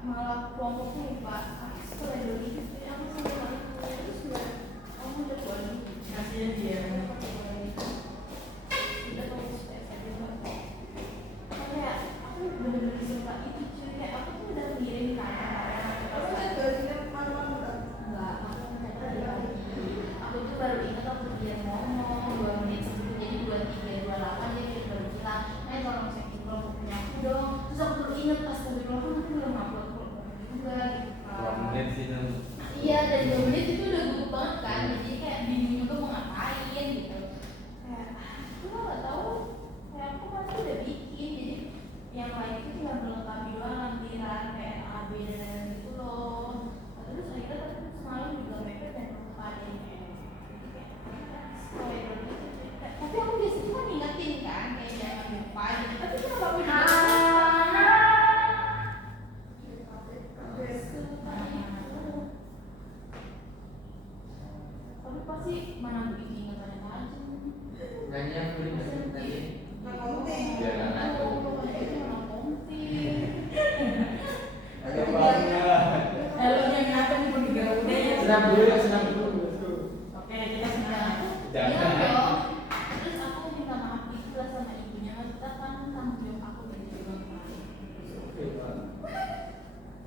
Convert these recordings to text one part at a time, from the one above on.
malah kelompoknya IPA. Aku setelah Indonesia aku sampai kali terus nggak kamu udah balik. Kasihan dia. Udah kamu supaya saja mbak. Kayak aku bener-bener suka itu cuy. Kayak aku tuh udah ngirim kan. Kamu kan gak malu-malu kan? Enggak, aku nggak tadi pagi. Aku tuh baru ingat aku dia ngomong 2 menit segitu jadi 23:28 dia kayak baru bilang, tolong cek kelompoknya aku dong. Terus aku baru ingat pas tadi kelompok aku belum upload kelompoknya juga gitu kan. 2 menit sih kan. Iya, dan 2 menit itu udah gugup banget kan. Jadi kayak bingung tuh mau ngapain gitu. Kayak aku nggak tahu. Kayak aku pasti udah bikin. Jadi yang lain itu tinggal melengkapi doang lampiran kayak A, B dan lain-lain gitu loh. Terus akhirnya tapi semalam juga mepet dan lupain tapi aku biasanya kan ingetin kan kayak jangan lupa gitu. Tapi kenapa aku juga tapi pasti mana begitu ingetannya aja. Nyanyi yang dulu tadi. Biar nggak ngantuk. Ada banget. Helmnya kenapa nih pun digarude ya? Senam dulu ya, senam dulu. Oke, kita senang. Iya dong. Terus aku minta maaf gitu lah sama ibunya. Kita kan tanggung jawab aku dari dulu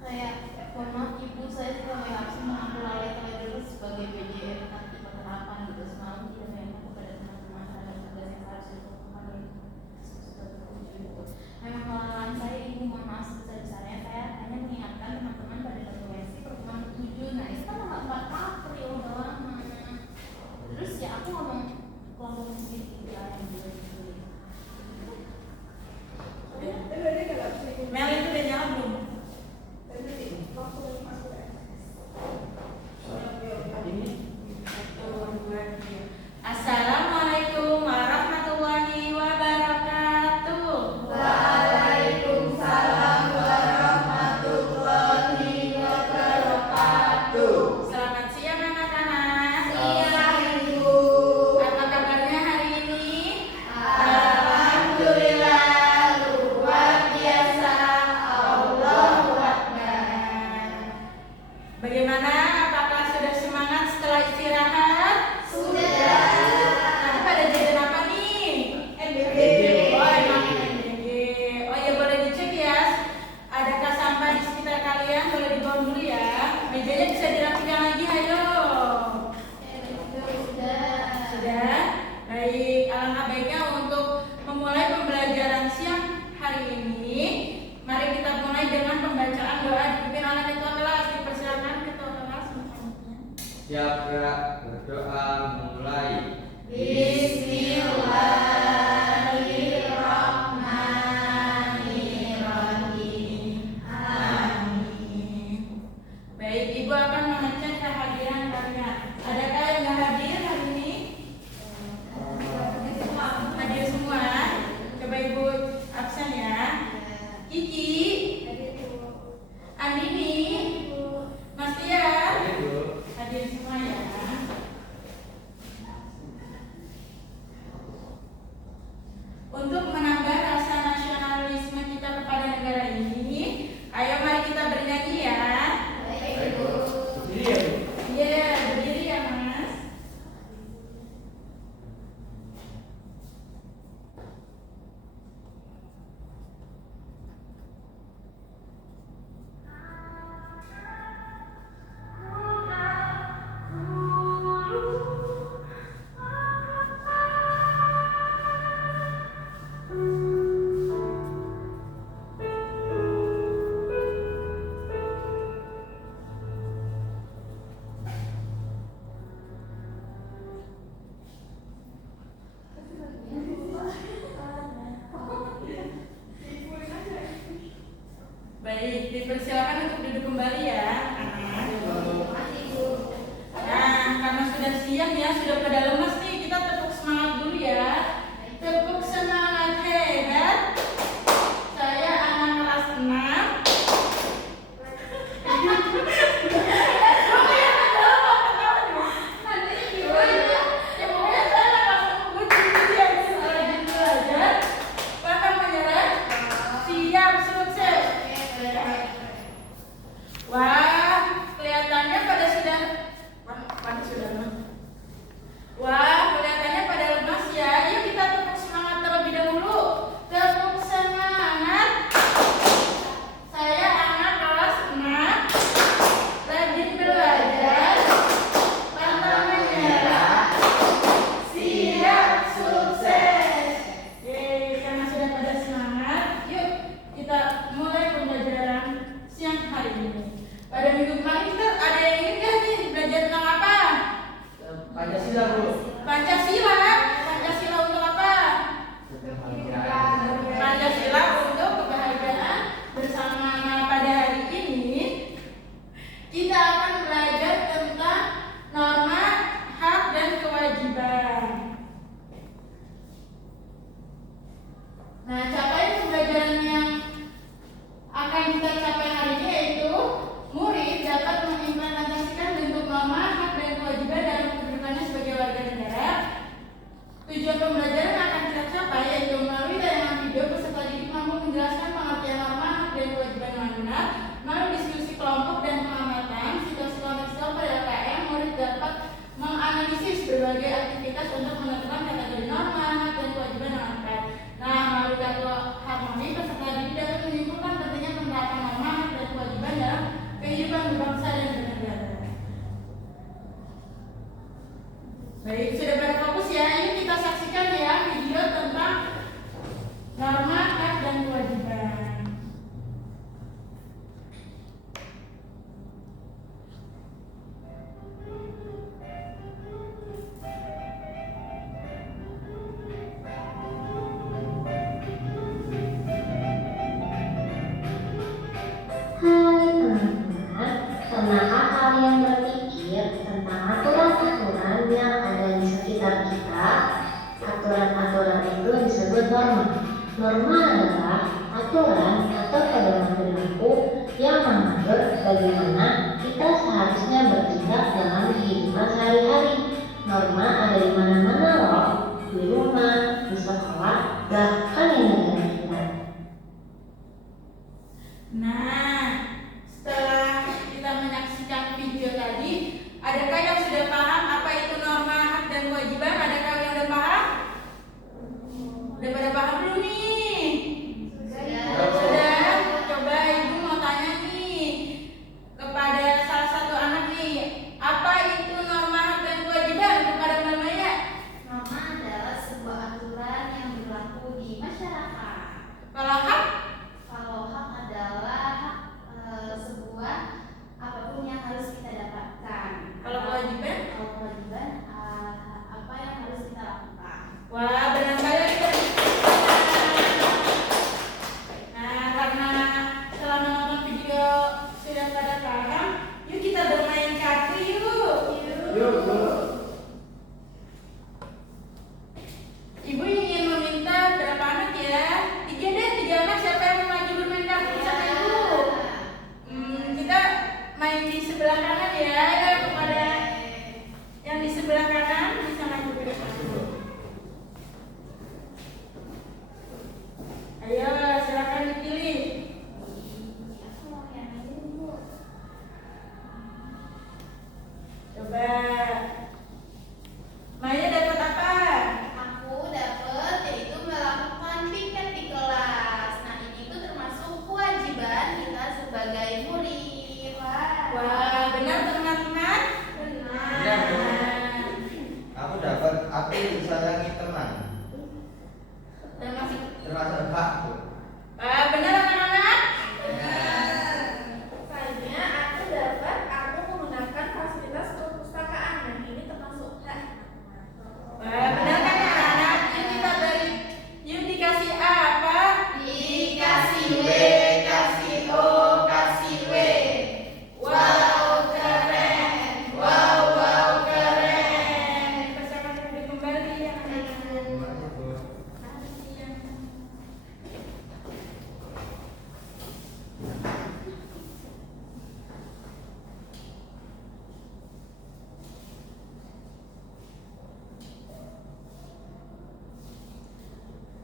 kayak mohon maaf ibu saya sebagai harus mengambil lalai dulu sebagai PJM nanti penerapan gitu semalam tidak memang kepada teman-teman terhadap tugas yang harus dilakukan memang kesalahan saya ibu mohon maaf sebesar-besarnya saya hanya mengingatkan teman-teman pada frekuensi pertemuan ke-7 nah itu kan tanggal 4 April udah lama terus ya aku ngomong kelompok musik juga yang juga Mel itu udah nyala belum? Assalamualaikum warahmatullahi wabarakatuh. Waalaikumsalam warahmatullahi wabarakatuh. Selamat siang anak-anak. Siang Ibu. Apa kabarnya hari ini? Alhamdulillah luar biasa. Allahu Akbar. Bagaimana? Apakah sudah semangat setelah istirahat? Sudah. Tadi pada jajan apa nih? NBG. Oh, emang NBG. Oh ya boleh dicek ya. Adakah sampah di sekitar kalian? Boleh dibawa dulu ya. Mejanya bisa dirapikan lagi, ayo. Sudah. Baik, alangkah baiknya untuk memulai pembelajaran siang hari ini. Mari kita mulai dengan pembacaan doa dipimpin oleh ketua kelas. Dipersilakan ketua kelas. Siap gerak berdoa mulai. Bismillahirrahmanirrahim. Amin. Baik, Ibu akan mengecek kehadiran kalian. Adakah yang nggak hadir hari ini? Hadir semua. Coba Ibu absen ya. Kiki, Andini, Mas Tiar, hadir semua ya. Untuk menambah rasa nasionalisme kita kepada negara ini, ayo mari kita bernyanyi ya. Baik, Bu. Berdiri ya, Bu. Iya, berdiri ya Mas. Baik, dipersilakan untuk duduk kembali ya, anak. Nah, karena sudah siang ya, sudah pada lemas nih, kita tepuk semangat dulu ya. Tepuk semangat hebat. Saya anak kelas 6. Pada minggu kemarin kita ada yang ingat nggak nih belajar tentang apa? Pancasila, Bu. Pancasila. Pancasila untuk apa? Pancasila untuk kebahagiaan bersama. Nah, pada hari ini kita akan belajar tentang norma, hak, dan kewajiban. Nah, capaian pembelajaran yang akan kita capai hari ini yaitu murid dapat mengimplementasikan bentuk norma, hak, dan kewajiban dalam kehidupannya sebagai warga negara. Tujuan pembelajaran yang akan kita capai yaitu melalui tayangan video peserta didik mampu menjelaskan pengertian norma, hak, dan kewajiban yang benar. Melalui diskusi kelompok dan pengamatan situasi kontekstual pada LKM, murid dapat menganalisis berbagai aktivitas untuk menentukan kategori norma, hak, dan kewajiban yang akan. Nah, melalui kartu harmoni, peserta didik dapat menyimpulkan pentingnya penerapan norma, hak, dan kewajiban dalam kehidupan berbangsa dan bernegara. Baik, sudah pada fokus ya. Yuk kita saksikan ya video tentang norma, hak, dan kewajiban. Hai teman-teman, pernahkah kalian berpikir tentang aturan-aturan yang ada di sekitar kita? Aturan-aturan itu disebut norma. Norma adalah aturan atau pedoman perilaku yang mengatur bagaimana kita seharusnya bertindak dalam kehidupan sehari-hari. Norma ada di mana-mana loh, di rumah, di sekolah, bahkan di negara kita. Nah, setelah kita menyaksikan video tadi, adakah yang sudah paham apa itu norma, hak, dan kewajiban? Adakah yang sudah paham? Udah pada paham belum nih? Sudah. Coba ibu mau tanya nih kepada salah satu anak nih, apa itu norma, hak, dan kewajiban kepada Mbak Maya? Norma adalah sebuah aturan yang berlaku di masyarakat. Kalau hak? Kalau hak adalah sebuah apapun yang harus kita dapatkan. Kalau kewajiban? Kalau kewajiban apa yang harus kita lakukan. Wah, benar sekali. Nah, karena setelah menonton video sudah pada paham, yuk kita bermain kartu yuk. Ibu ingin meminta berapa anak ya? 3 deh, 3 anak. Siapa yang mau maju bermain kartu sama ibu? Kita main di sebelah kanan ya. Ya, kepada yang di sebelah kanan bisa maju ke depan. Ayo, silakan dipilih. Aku mau yang ini, Bu. Coba. Maya dapat apa? Aku dapat yaitu melakukan piket di kelas. Nah, ini itu termasuk kewajiban kita sebagai murid. Wah, benar teman-teman? Benar. Aku dapat aku disayangi teman. Termasuk. Termasuk hak, Bu. Wah, benar anak-anak? Misalnya aku dapat aku menggunakan fasilitas perpustakaan. Nah, ini termasuk hak. Wah, benar kan anak-anak? Yuk kita beri. Yuk dikasih A apa? Dikasih W, kasih O, kasih W. Wow, keren. Wow, keren. Persilakan duduk kembali ya anak-anak. Terima kasih, Bu.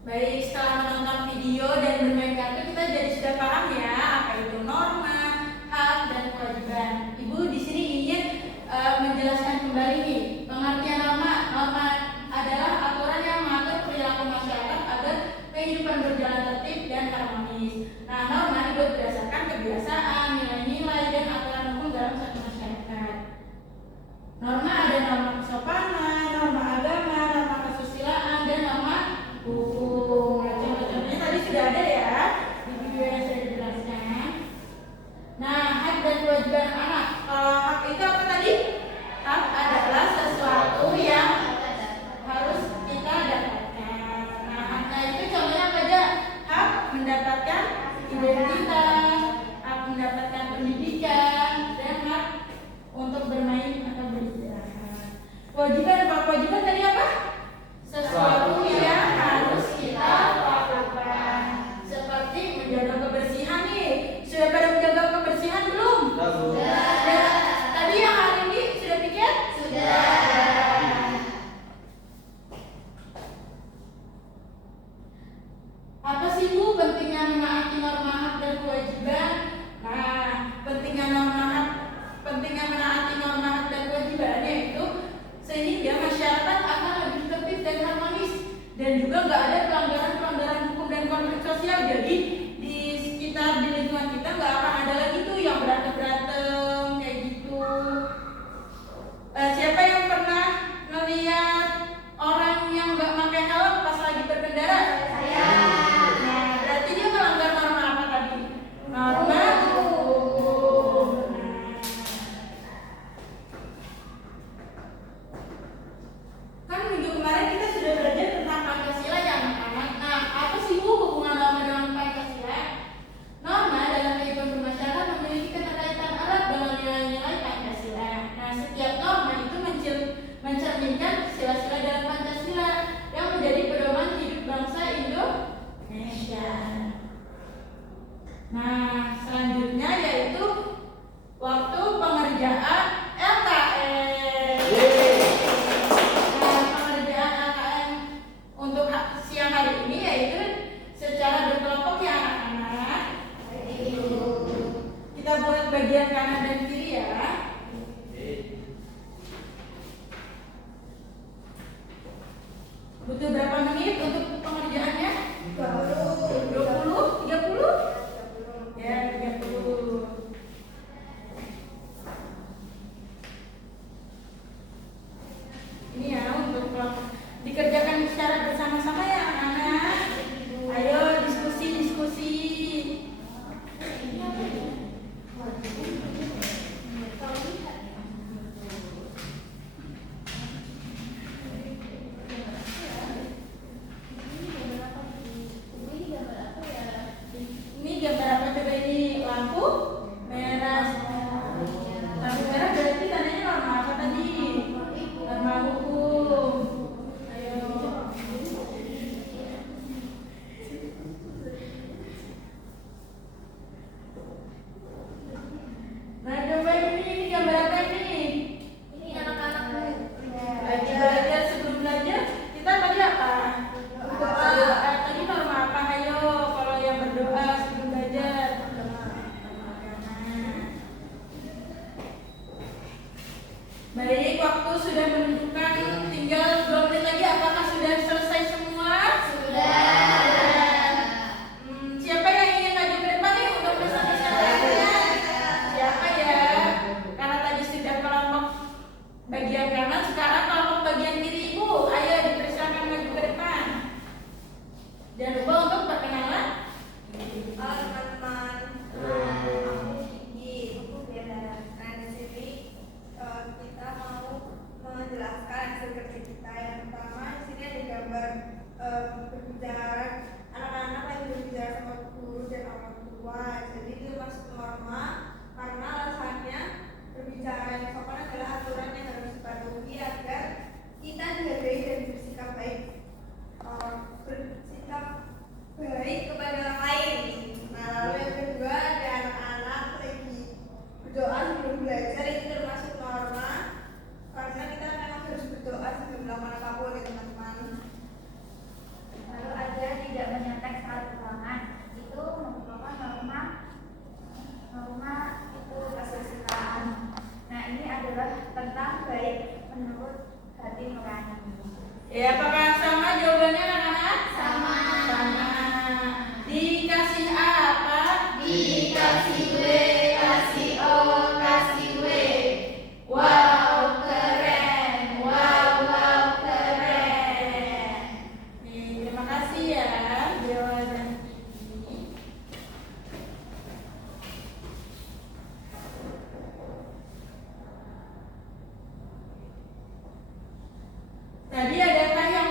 Baik, setelah menonton video dan bermain kartu, kita jadi sudah paham ya apa itu norma, hak, dan kewajiban. Ibu di sini ingin menjelaskan kembali nih pengertian norma. Norma adalah aturan yang mengatur perilaku masyarakat agar kehidupan berjalan tertib dan harmonis. Nah, norma dibuat berdasarkan kebiasaan, nilai-nilai, dan aturan hukum dalam satu masyarakat. Norma ada norma kesopanan, norma agama, norma kesusilaan, dan norma hukum. Contoh-contohnya tadi sudah ada ya di video yang saya jelaskan. Nah, hak dan kewajiban berantem kayak gitu. Siapa yang pernah ngeliat orang yang nggak pakai helm pas lagi berkendara? Saya. Nah, berarti dia melanggar norma apa tadi? Norma hukum. Kan minggu kemarin kita sudah belajar tentang Pancasila ya anak-anak. Nah, apa sih Bu hubungan norma dengan Pancasila? Norma dalam kehidupan bermasyarakat memiliki keterkaitan erat dengan nilai-nilai Pancasila. Nah, setiap norma itu mencerminkan sila-sila dalam Pancasila yang menjadi pedoman hidup bangsa Indonesia. Nah, selanjutnya yaitu waktu pengerjaan LKM. Nah, pengerjaan LKM untuk siang hari ini yaitu secara berkelompok ya anak-anak. Kita buat bagian kanan dan kiri ya. Butuh berapa menit untuk pengerjaannya? 20, 30? Ya, 30. Ini ya untuk dikerjakan secara bersama-sama ya anak-anak. Ayo diskusi. Ini gambar apa coba ini? Lampu merah. Lampu merah berarti tandanya norma apa tadi? Norma hukum. Ayo. Nah coba ini gambar apa ini? Ini anak-anak Lagi belajar sebelum belajar kita tadi apa? Tadi norma apa? Ayo kalau yang berdoa sebelum belajar. Baik, waktu sudah menunjukkan tinggal 2 menit lagi. Apakah sudah selesai semua? Siapa yang ingin maju ke depan nih untuk presentasinya? Siapa ya? Karena tadi sudah kelompok bagian kanan, sekarang kelompok bagian kiri Ibu. Ayo dipersilakan maju ke depan. Jangan lupa untuk perkenalan. Halo teman-teman, aku Gigi. Nah di sini kita mau menjelaskan hasil kerja kita. Yang pertama di sini ada gambar berbicara anak-anak yang berbicara sama guru dan orang tua. Jadi itu masuk norma karena alasannya berbicara yang sopan adalah aturan yang harus dipatuhi agar kita dihargai dan bersikap baik. Bersikap baik kepada orang lain. Nah, lalu yang kedua ada anak-anak lagi berdoa sebelum belajar, itu termasuk norma karena kita memang harus berdoa sebelum melakukan apapun ya teman-teman. Lalu ada tidak menyontek saat ulangan, itu merupakan norma itu kesusilaan. Nah ini adalah tentang baik menurut hati nurani. Ya, apakah sama jawabannya anak-anak? Sama. Dikasih apa? Dikasih W, kasih O, kasih W. Wow, keren. Wow, keren. Terima kasih ya jawaban ini. Tadi adakah yang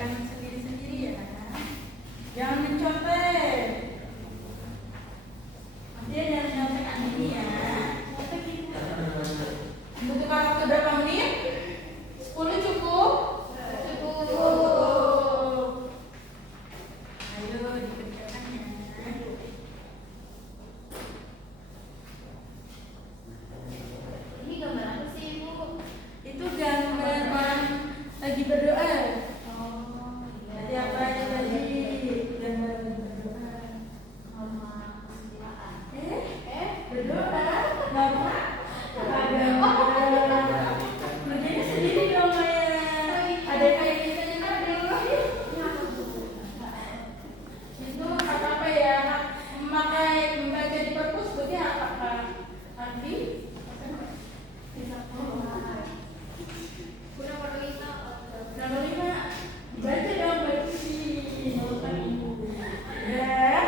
kerjakan sendiri-sendiri ya. Jangan mencontek. Nanti jangan nyontek ini ya. Membutuhkan waktu berapa menit? 10 cukup? Cukup. Ayo dikerjakan ya. Ini gambar apa sih Ibu? Itu gambar orang lagi berdoa. Oh, Jadi apa aja tadi? Gambar lagi berdoa. Sama kesetiaan. Berdoa? Bapak? Ada. Kerjanya sendiri dong Maya. Ada kayak gitu kan di rumah ya? Itu apa ya? Memakai membaca di perpus berarti apa? Arti? Nomor 5 baca dong berarti. Ya.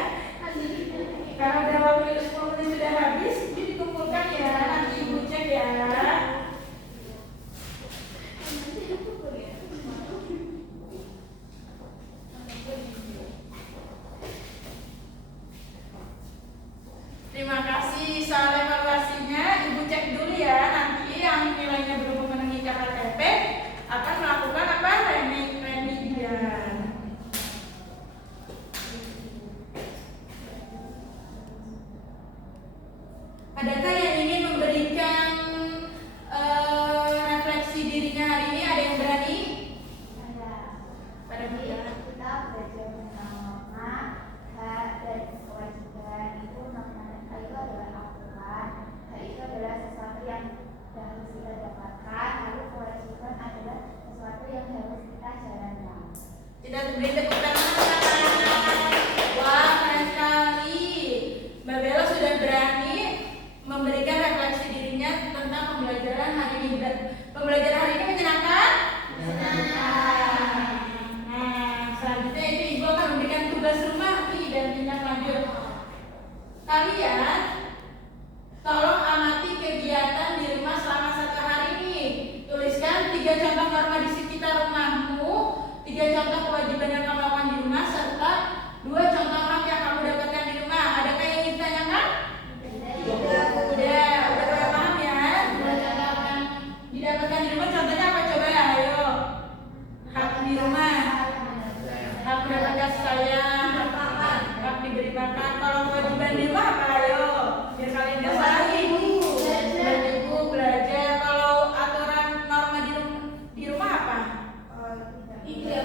Kalau udah waktu 10 menit sudah habis, itu dikumpulkan ya. Nanti ibu cek ya. Terima kasih soal evaluasinya. Ibu cek dulu ya. Nanti yang nilainya belum memenuhi KKTP akan melakukan apa? Remedian. Adakah yang ingin memberikan refleksi dirinya hari ini? Ada yang berani? Pada berjalan. Kita belajar tentang norma, hak dan kewajiban. Itu adalah aturan. Hak itu adalah sesuatu yang harus kita dapatkan. Lalu kewajiban adalah sesuatu yang harus kita jalankan. Kita beri tepuk tangan. Wah, keren sekali. Mbak Bella sudah berani memberikan refleksi dirinya tentang pembelajaran hari ini. Pembelajaran hari ini menyenangkan? Menyenangkan. Nah, selanjutnya itu ibu akan memberikan tugas rumah nih dan tindak lanjut. Kalian tolong amati kegiatan di rumah selama 1 hari ini. Tuliskan 3 contoh norma di sekitar rumahmu, 3 contoh kewajiban yang kamu lakukan di rumah, serta 2 contoh hak yang kamu dapatkan di rumah. Adakah yang ingin ditanyakan? Udah pada paham ya? 2 contoh yang didapatkan di rumah, contohnya apa coba? Ayo. Hak di rumah. Hak mendapatkan kasih sayang, hak diberi makan. Kalau kewajiban di rumah apa? Ayo. Biar kalian gak salah ibu. Ibu belajar. Kalau aturan norma di rumah apa? 3